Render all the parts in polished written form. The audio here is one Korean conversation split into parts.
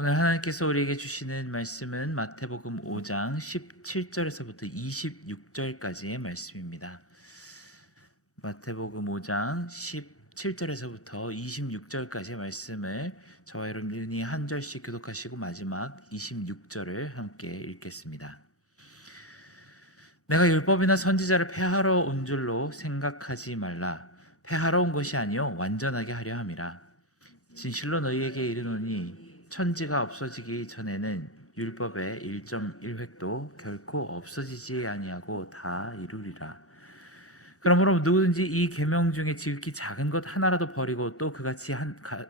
오늘 하나님께서 우리에게 주시는 말씀은 마태복음 5장 17절에서부터 26절까지의 말씀입니다. 마태복음 5장 17절에서부터 26절까지의 말씀을 저와 여러분이 한 절씩 교독하시고 마지막 26절을 함께 읽겠습니다. 내가 율법이나 선지자를 폐하러 온 줄로 생각하지 말라. 폐하러 온 것이 아니요 완전하게 하려 함이라. 진실로 너희에게 이르노니 천지가 없어지기 전에는 율법의 1.1획도 결코 없어지지 아니하고 다 이루리라. 그러므로 누구든지 이 계명 중에 지극히 작은 것 하나라도 버리고 또 그같이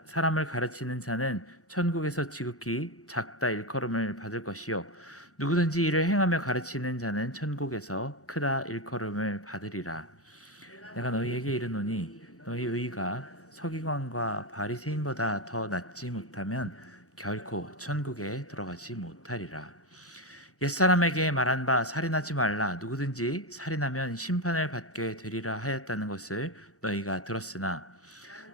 사람을 가르치는 자는 천국에서 지극히 작다 일컬음을 받을 것이요 누구든지 이를 행하며 가르치는 자는 천국에서 크다 일컬음을 받으리라. 내가 너희에게 이르노니 너희 의가 서기관과 바리새인보다 더 낫지 못하면 결코 천국에 들어가지 못하리라. 옛사람에게 말한 바 살인하지 말라. 누구든지 살인하면 심판을 받게 되리라 하였다는 것을 너희가 들었으나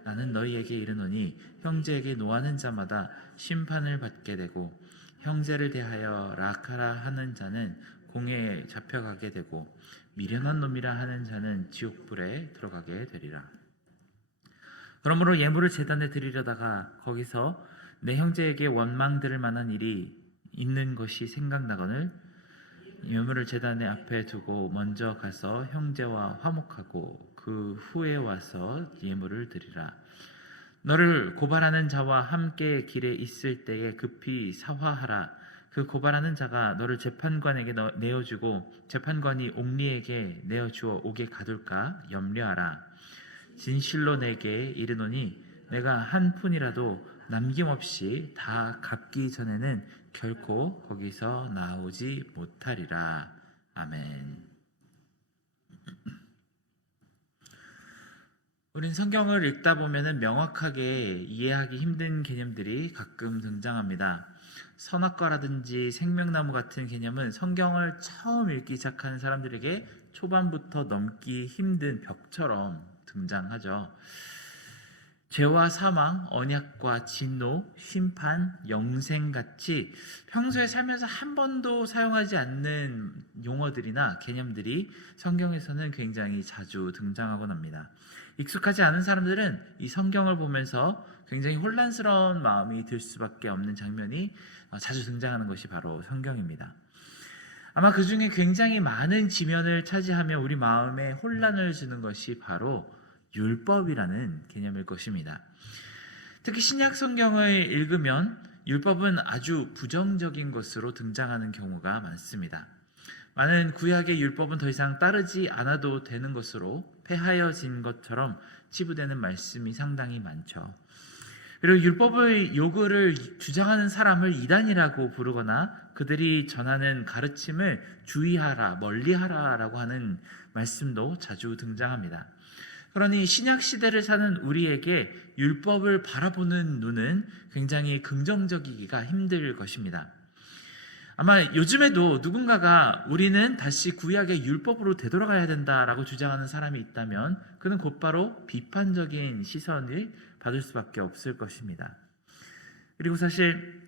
나는 너희에게 이르노니 형제에게 노하는 자마다 심판을 받게 되고 형제를 대하여 락하라 하는 자는 공회에 잡혀가게 되고 미련한 놈이라 하는 자는 지옥불에 들어가게 되리라. 그러므로 예물을 제단에 드리려다가 거기서 내 형제에게 원망 들을 만한 일이 있는 것이 생각나거늘 예물을 제단의 앞에 두고 먼저 가서 형제와 화목하고 그 후에 와서 예물을 드리라. 너를 고발하는 자와 함께 길에 있을 때에 급히 사화하라. 그 고발하는 자가 너를 재판관에게 내어주고 재판관이 옥리에게 내어주어 옥에 가둘까 염려하라. 진실로 내게 이르노니 내가 한 푼이라도 남김없이 다 갚기 전에는 결코 거기서 나오지 못하리라. 아멘. 우린 성경을 읽다 보면 명확하게 이해하기 힘든 개념들이 가끔 등장합니다. 선악과라든지 생명나무 같은 개념은 성경을 처음 읽기 시작하는 사람들에게 초반부터 넘기 힘든 벽처럼 등장하죠. 죄와 사망, 언약과 진노, 심판, 영생같이 평소에 살면서 한 번도 사용하지 않는 용어들이나 개념들이 성경에서는 굉장히 자주 등장하곤 합니다. 익숙하지 않은 사람들은 이 성경을 보면서 굉장히 혼란스러운 마음이 들 수밖에 없는 장면이 자주 등장하는 것이 바로 성경입니다. 아마 그 중에 굉장히 많은 지면을 차지하며 우리 마음에 혼란을 주는 것이 바로 율법이라는 개념일 것입니다. 특히 신약 성경을 읽으면 율법은 아주 부정적인 것으로 등장하는 경우가 많습니다. 많은 구약의 율법은 더 이상 따르지 않아도 되는 것으로 폐하여진 것처럼 치부되는 말씀이 상당히 많죠. 그리고 율법의 요구를 주장하는 사람을 이단이라고 부르거나 그들이 전하는 가르침을 주의하라, 멀리하라라고 하는 말씀도 자주 등장합니다. 그러니 신약 시대를 사는 우리에게 율법을 바라보는 눈은 굉장히 긍정적이기가 힘들 것입니다. 아마 요즘에도 누군가가 우리는 다시 구약의 율법으로 되돌아가야 된다라고 주장하는 사람이 있다면 그는 곧바로 비판적인 시선을 받을 수밖에 없을 것입니다. 그리고 사실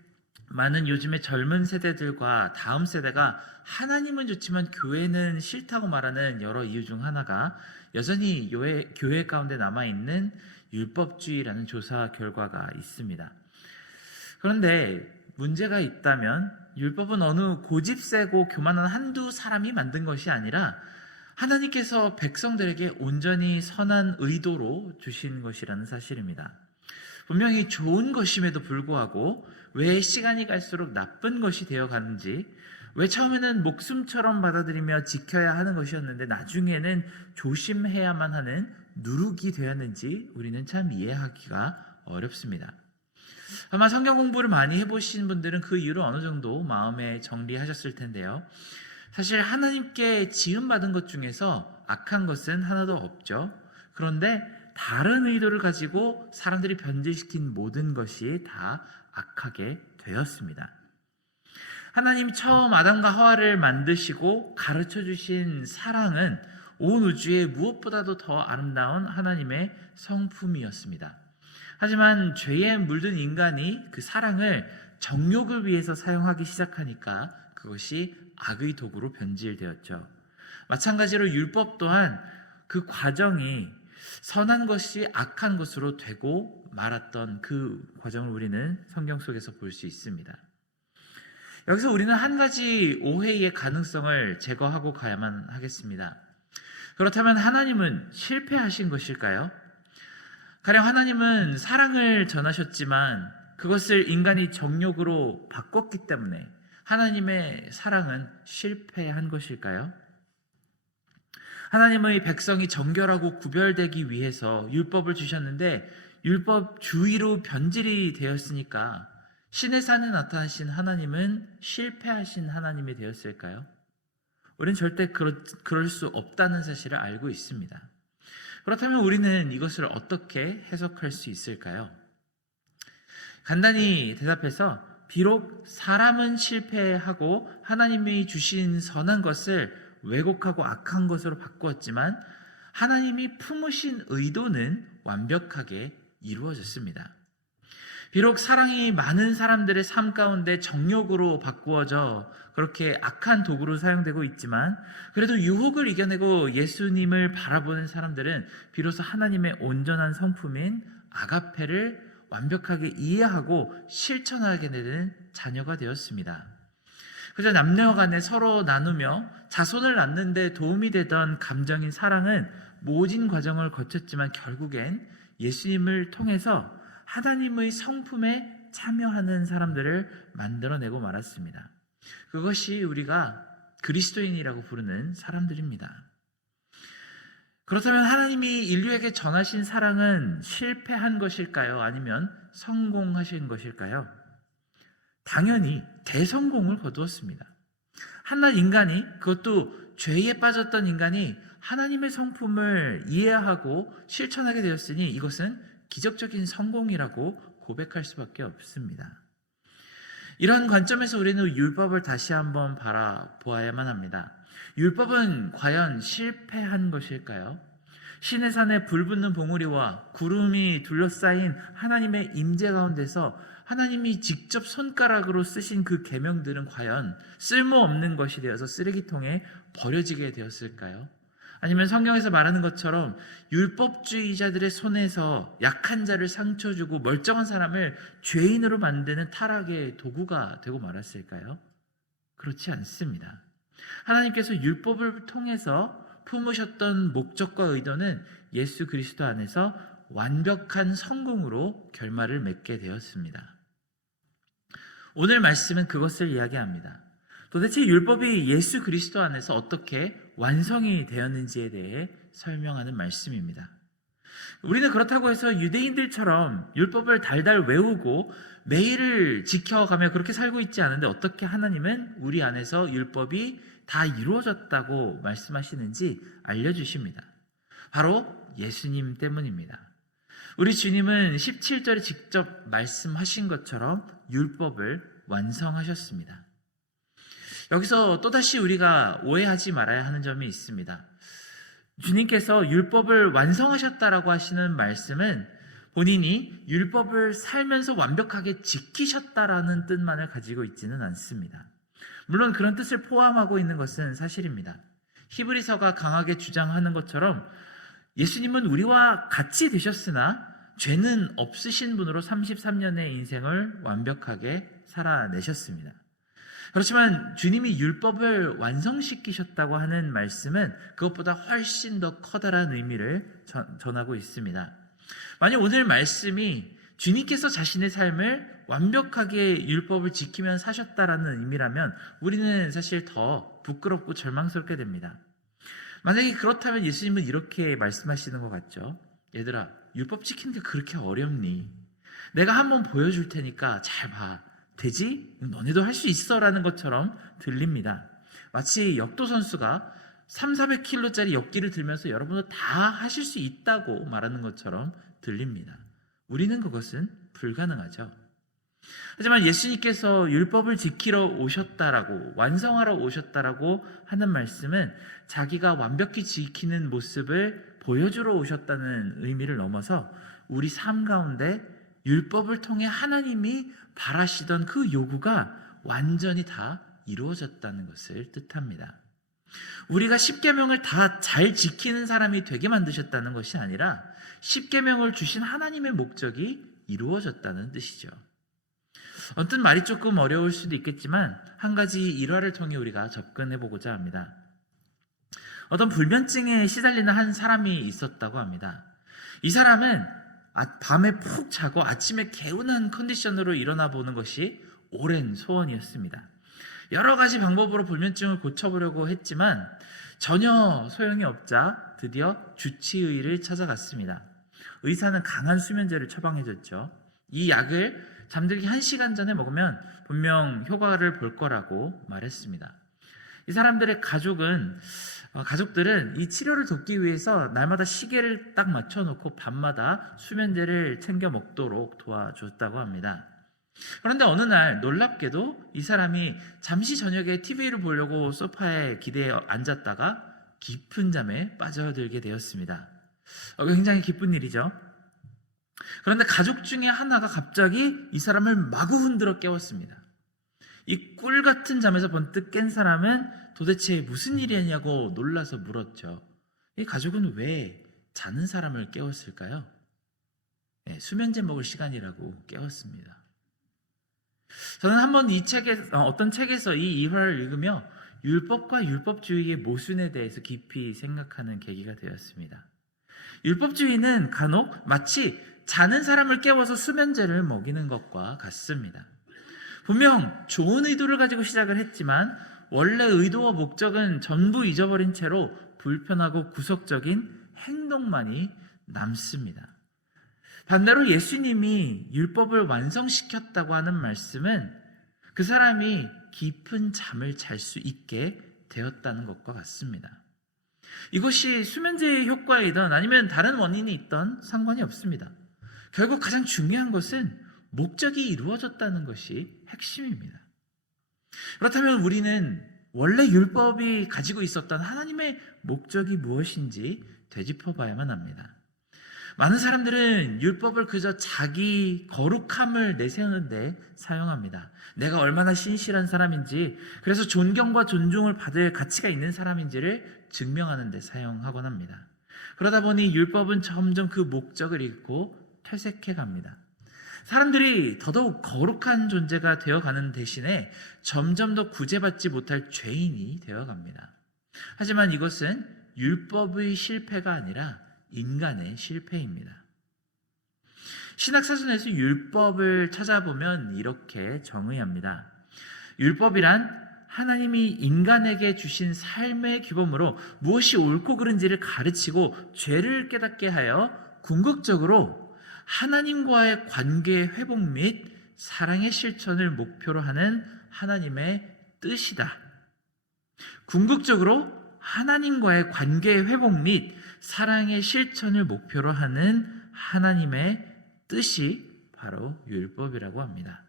많은 요즘의 젊은 세대들과 다음 세대가 하나님은 좋지만 교회는 싫다고 말하는 여러 이유 중 하나가 여전히 교회 가운데 남아있는 율법주의라는 조사 결과가 있습니다. 그런데 문제가 있다면 율법은 어느 고집세고 교만한 한두 사람이 만든 것이 아니라 하나님께서 백성들에게 온전히 선한 의도로 주신 것이라는 사실입니다. 분명히 좋은 것임에도 불구하고 왜 시간이 갈수록 나쁜 것이 되어가는지, 왜 처음에는 목숨처럼 받아들이며 지켜야 하는 것이었는데 나중에는 조심해야만 하는 누룩이 되었는지 우리는 참 이해하기가 어렵습니다. 아마 성경 공부를 많이 해보신 분들은 그 이유를 어느 정도 마음에 정리하셨을 텐데요. 사실 하나님께 지음받은 것 중에서 악한 것은 하나도 없죠. 그런데 다른 의도를 가지고 사람들이 변질시킨 모든 것이 다 악하게 되었습니다. 하나님이 처음 아담과 하와를 만드시고 가르쳐 주신 사랑은 온 우주에 무엇보다도 더 아름다운 하나님의 성품이었습니다. 하지만 죄에 물든 인간이 그 사랑을 정욕을 위해서 사용하기 시작하니까 그것이 악의 도구로 변질되었죠. 마찬가지로 율법 또한 그 과정이 선한 것이 악한 것으로 되고 말았던 그 과정을 우리는 성경 속에서 볼 수 있습니다. 여기서 우리는 한 가지 오해의 가능성을 제거하고 가야만 하겠습니다. 그렇다면 하나님은 실패하신 것일까요? 가령 하나님은 사랑을 전하셨지만 그것을 인간이 정욕으로 바꿨기 때문에 하나님의 사랑은 실패한 것일까요? 하나님의 백성이 정결하고 구별되기 위해서 율법을 주셨는데 율법 주의로 변질이 되었으니까 신의 산에 나타나신 하나님은 실패하신 하나님이 되었을까요? 우리는 절대 그럴 수 없다는 사실을 알고 있습니다. 그렇다면 우리는 이것을 어떻게 해석할 수 있을까요? 간단히 대답해서 비록 사람은 실패하고 하나님이 주신 선한 것을 왜곡하고 악한 것으로 바꾸었지만 하나님이 품으신 의도는 완벽하게 이루어졌습니다. 비록 사랑이 많은 사람들의 삶 가운데 정욕으로 바꾸어져 그렇게 악한 도구로 사용되고 있지만 그래도 유혹을 이겨내고 예수님을 바라보는 사람들은 비로소 하나님의 온전한 성품인 아가페를 완벽하게 이해하고 실천하게 되는 자녀가 되었습니다. 그저 남녀 간에 서로 나누며 자손을 낳는 데 도움이 되던 감정인 사랑은 모진 과정을 거쳤지만 결국엔 예수님을 통해서 하나님의 성품에 참여하는 사람들을 만들어내고 말았습니다. 그것이 우리가 그리스도인이라고 부르는 사람들입니다. 그렇다면 하나님이 인류에게 전하신 사랑은 실패한 것일까요? 아니면 성공하신 것일까요? 당연히 대성공을 거두었습니다. 한낱 인간이, 그것도 죄에 빠졌던 인간이 하나님의 성품을 이해하고 실천하게 되었으니 이것은 기적적인 성공이라고 고백할 수밖에 없습니다. 이런 관점에서 우리는 율법을 다시 한번 바라보아야만 합니다. 율법은 과연 실패한 것일까요? 신의 산에 불붙는 봉우리와 구름이 둘러싸인 하나님의 임재 가운데서 하나님이 직접 손가락으로 쓰신 그 계명들은 과연 쓸모없는 것이 되어서 쓰레기통에 버려지게 되었을까요? 아니면 성경에서 말하는 것처럼 율법주의자들의 손에서 약한 자를 상처 주고 멀쩡한 사람을 죄인으로 만드는 타락의 도구가 되고 말았을까요? 그렇지 않습니다. 하나님께서 율법을 통해서 품으셨던 목적과 의도는 예수 그리스도 안에서 완벽한 성공으로 결말을 맺게 되었습니다. 오늘 말씀은 그것을 이야기합니다. 도대체 율법이 예수 그리스도 안에서 어떻게 완성이 되었는지에 대해 설명하는 말씀입니다. 우리는 그렇다고 해서 유대인들처럼 율법을 달달 외우고 매일을 지켜가며 그렇게 살고 있지 않은데 어떻게 하나님은 우리 안에서 율법이 다 이루어졌다고 말씀하시는지 알려주십니다. 바로 예수님 때문입니다. 우리 주님은 17절에 직접 말씀하신 것처럼 율법을 완성하셨습니다. 여기서 또다시 우리가 오해하지 말아야 하는 점이 있습니다. 주님께서 율법을 완성하셨다라고 하시는 말씀은 본인이 율법을 살면서 완벽하게 지키셨다라는 뜻만을 가지고 있지는 않습니다. 물론 그런 뜻을 포함하고 있는 것은 사실입니다. 히브리서가 강하게 주장하는 것처럼 예수님은 우리와 같이 되셨으나 죄는 없으신 분으로 33년의 인생을 완벽하게 살아내셨습니다. 그렇지만 주님이 율법을 완성시키셨다고 하는 말씀은 그것보다 훨씬 더 커다란 의미를 전하고 있습니다. 만약 오늘 말씀이 주님께서 자신의 삶을 완벽하게 율법을 지키며 사셨다라는 의미라면 우리는 사실 더 부끄럽고 절망스럽게 됩니다. 만약에 그렇다면 예수님은 이렇게 말씀하시는 것 같죠. 얘들아, 율법 지키는 게 그렇게 어렵니? 내가 한번 보여줄 테니까 잘 봐. 되지? 너네도 할 수 있어 라는 것처럼 들립니다. 마치 역도 선수가 300~400kg짜리 역기를 들면서 여러분도 다 하실 수 있다고 말하는 것처럼 들립니다. 우리는 그것은 불가능하죠. 하지만 예수님께서 율법을 지키러 오셨다라고, 완성하러 오셨다라고 하는 말씀은 자기가 완벽히 지키는 모습을 보여주러 오셨다는 의미를 넘어서 우리 삶 가운데 율법을 통해 하나님이 바라시던 그 요구가 완전히 다 이루어졌다는 것을 뜻합니다. 우리가 십계명을 다 잘 지키는 사람이 되게 만드셨다는 것이 아니라 십계명을 주신 하나님의 목적이 이루어졌다는 뜻이죠. 언뜻 말이 조금 어려울 수도 있겠지만 한 가지 일화를 통해 우리가 접근해 보고자 합니다. 어떤 불면증에 시달리는 한 사람이 있었다고 합니다. 이 사람은 밤에 푹 자고 아침에 개운한 컨디션으로 일어나 보는 것이 오랜 소원이었습니다. 여러 가지 방법으로 불면증을 고쳐보려고 했지만 전혀 소용이 없자 드디어 주치의를 찾아갔습니다. 의사는 강한 수면제를 처방해줬죠. 이 약을 잠들기 1시간 전에 먹으면 분명 효과를 볼 거라고 말했습니다. 이 사람들의 가족들은 이 치료를 돕기 위해서 날마다 시계를 딱 맞춰놓고 밤마다 수면제를 챙겨 먹도록 도와줬다고 합니다. 그런데 어느 날 놀랍게도 이 사람이 잠시 저녁에 TV를 보려고 소파에 기대에 앉았다가 깊은 잠에 빠져들게 되었습니다. 굉장히 기쁜 일이죠. 그런데 가족 중에 하나가 갑자기 이 사람을 마구 흔들어 깨웠습니다. 이 꿀 같은 잠에서 번뜩 깬 사람은 도대체 무슨 일이냐고 놀라서 물었죠. 이 가족은 왜 자는 사람을 깨웠을까요? 수면제 먹을 시간이라고 깨웠습니다. 저는 한번 어떤 책에서 이 일화를 읽으며 율법과 율법주의의 모순에 대해서 깊이 생각하는 계기가 되었습니다. 율법주의는 간혹 마치 자는 사람을 깨워서 수면제를 먹이는 것과 같습니다. 분명 좋은 의도를 가지고 시작을 했지만 원래 의도와 목적은 전부 잊어버린 채로 불편하고 구속적인 행동만이 남습니다. 반대로 예수님이 율법을 완성시켰다고 하는 말씀은 그 사람이 깊은 잠을 잘 수 있게 되었다는 것과 같습니다. 이것이 수면제의 효과이든 아니면 다른 원인이 있던 상관이 없습니다. 결국 가장 중요한 것은 목적이 이루어졌다는 것이 핵심입니다. 그렇다면 우리는 원래 율법이 가지고 있었던 하나님의 목적이 무엇인지 되짚어봐야만 합니다. 많은 사람들은 율법을 그저 자기 거룩함을 내세우는 데 사용합니다. 내가 얼마나 신실한 사람인지, 그래서 존경과 존중을 받을 가치가 있는 사람인지를 증명하는 데 사용하곤 합니다. 그러다 보니 율법은 점점 그 목적을 잃고 퇴색해 갑니다. 사람들이 더더욱 거룩한 존재가 되어가는 대신에 점점 더 구제받지 못할 죄인이 되어갑니다. 하지만 이것은 율법의 실패가 아니라 인간의 실패입니다. 신학사전에서 율법을 찾아보면 이렇게 정의합니다. 율법이란 하나님이 인간에게 주신 삶의 규범으로 무엇이 옳고 그른지를 가르치고 죄를 깨닫게 하여 궁극적으로 하나님과의 관계의 회복 및 사랑의 실천을 목표로 하는 하나님의 뜻이다. 궁극적으로 하나님과의 관계의 회복 및 사랑의 실천을 목표로 하는 하나님의 뜻이 바로 율법이라고 합니다.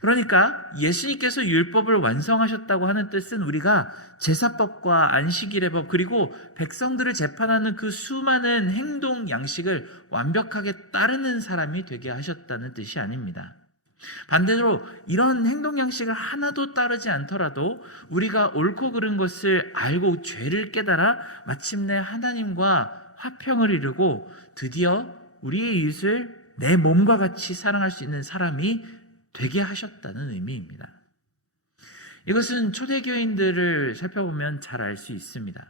그러니까 예수님께서 율법을 완성하셨다고 하는 뜻은 우리가 제사법과 안식일의 법 그리고 백성들을 재판하는 그 수많은 행동 양식을 완벽하게 따르는 사람이 되게 하셨다는 뜻이 아닙니다. 반대로 이런 행동 양식을 하나도 따르지 않더라도 우리가 옳고 그른 것을 알고 죄를 깨달아 마침내 하나님과 화평을 이루고 드디어 우리의 이웃을 내 몸과 같이 사랑할 수 있는 사람이 되게 하셨다는 의미입니다. 이것은 초대교인들을 살펴보면 잘 알 수 있습니다.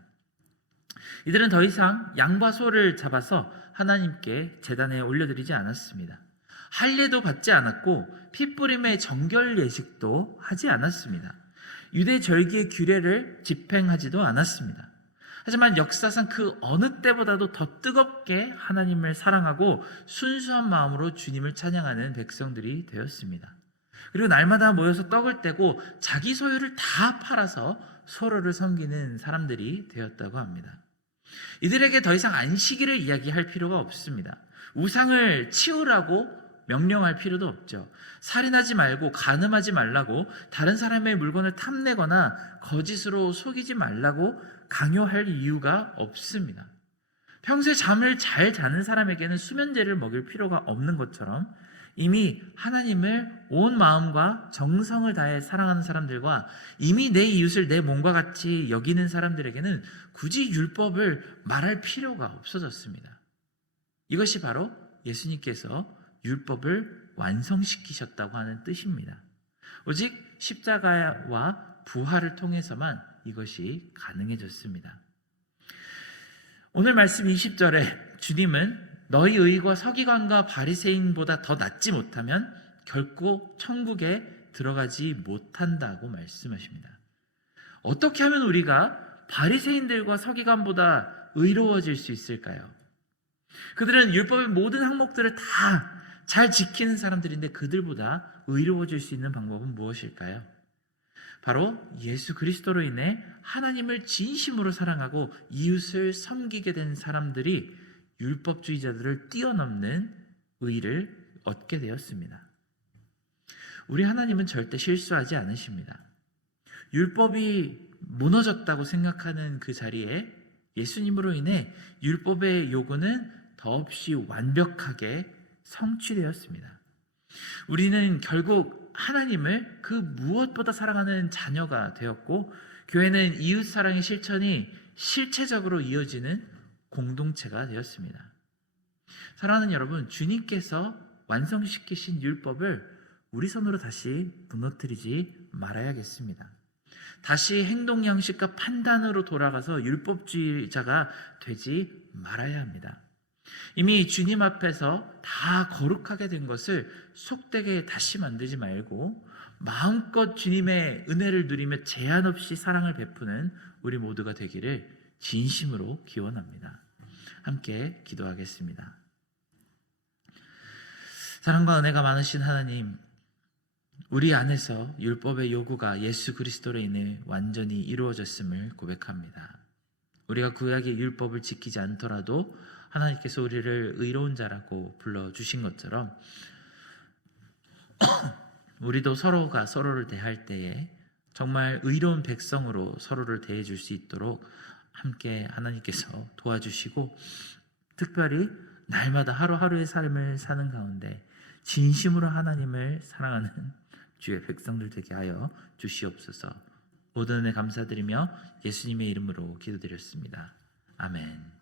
이들은 더 이상 양과 소를 잡아서 하나님께 제단에 올려드리지 않았습니다. 할례도 받지 않았고 핏부림의 정결 예식도 하지 않았습니다. 유대 절기의 규례를 집행하지도 않았습니다. 하지만 역사상 그 어느 때보다도 더 뜨겁게 하나님을 사랑하고 순수한 마음으로 주님을 찬양하는 백성들이 되었습니다. 그리고 날마다 모여서 떡을 떼고 자기 소유를 다 팔아서 서로를 섬기는 사람들이 되었다고 합니다. 이들에게 더 이상 안식일을 이야기할 필요가 없습니다. 우상을 치우라고 명령할 필요도 없죠. 살인하지 말고 간음하지 말라고, 다른 사람의 물건을 탐내거나 거짓으로 속이지 말라고 강요할 이유가 없습니다. 평소에 잠을 잘 자는 사람에게는 수면제를 먹일 필요가 없는 것처럼 이미 하나님을 온 마음과 정성을 다해 사랑하는 사람들과 이미 내 이웃을 내 몸과 같이 여기는 사람들에게는 굳이 율법을 말할 필요가 없어졌습니다. 이것이 바로 예수님께서 율법을 완성시키셨다고 하는 뜻입니다. 오직 십자가와 부활을 통해서만 이것이 가능해졌습니다. 오늘 말씀 20절에 주님은 너희 의가 서기관과 바리새인보다 더 낫지 못하면 결코 천국에 들어가지 못한다고 말씀하십니다. 어떻게 하면 우리가 바리새인들과 서기관보다 의로워질 수 있을까요? 그들은 율법의 모든 항목들을 다 잘 지키는 사람들인데 그들보다 의로워질 수 있는 방법은 무엇일까요? 바로 예수 그리스도로 인해 하나님을 진심으로 사랑하고 이웃을 섬기게 된 사람들이 율법주의자들을 뛰어넘는 의를 얻게 되었습니다. 우리 하나님은 절대 실수하지 않으십니다. 율법이 무너졌다고 생각하는 그 자리에 예수님으로 인해 율법의 요구는 더없이 완벽하게 성취되었습니다. 우리는 결국 하나님을 그 무엇보다 사랑하는 자녀가 되었고 교회는 이웃 사랑의 실천이 실체적으로 이어지는 공동체가 되었습니다. 사랑하는 여러분, 주님께서 완성시키신 율법을 우리 손으로 다시 무너뜨리지 말아야겠습니다. 다시 행동 양식과 판단으로 돌아가서 율법주의자가 되지 말아야 합니다. 이미 주님 앞에서 다 거룩하게 된 것을 속되게 다시 만들지 말고 마음껏 주님의 은혜를 누리며 제한 없이 사랑을 베푸는 우리 모두가 되기를 진심으로 기원합니다. 함께 기도하겠습니다. 사랑과 은혜가 많으신 하나님, 우리 안에서 율법의 요구가 예수 그리스도로 인해 완전히 이루어졌음을 고백합니다. 우리가 구약의 율법을 지키지 않더라도 하나님께서 우리를 의로운 자라고 불러주신 것처럼 우리도 서로가 서로를 대할 때에 정말 의로운 백성으로 서로를 대해줄 수 있도록 함께 하나님께서 도와주시고 특별히 날마다 하루하루의 삶을 사는 가운데 진심으로 하나님을 사랑하는 주의 백성들 되게 하여 주시옵소서. 모든 은혜 감사드리며 예수님의 이름으로 기도드렸습니다. 아멘.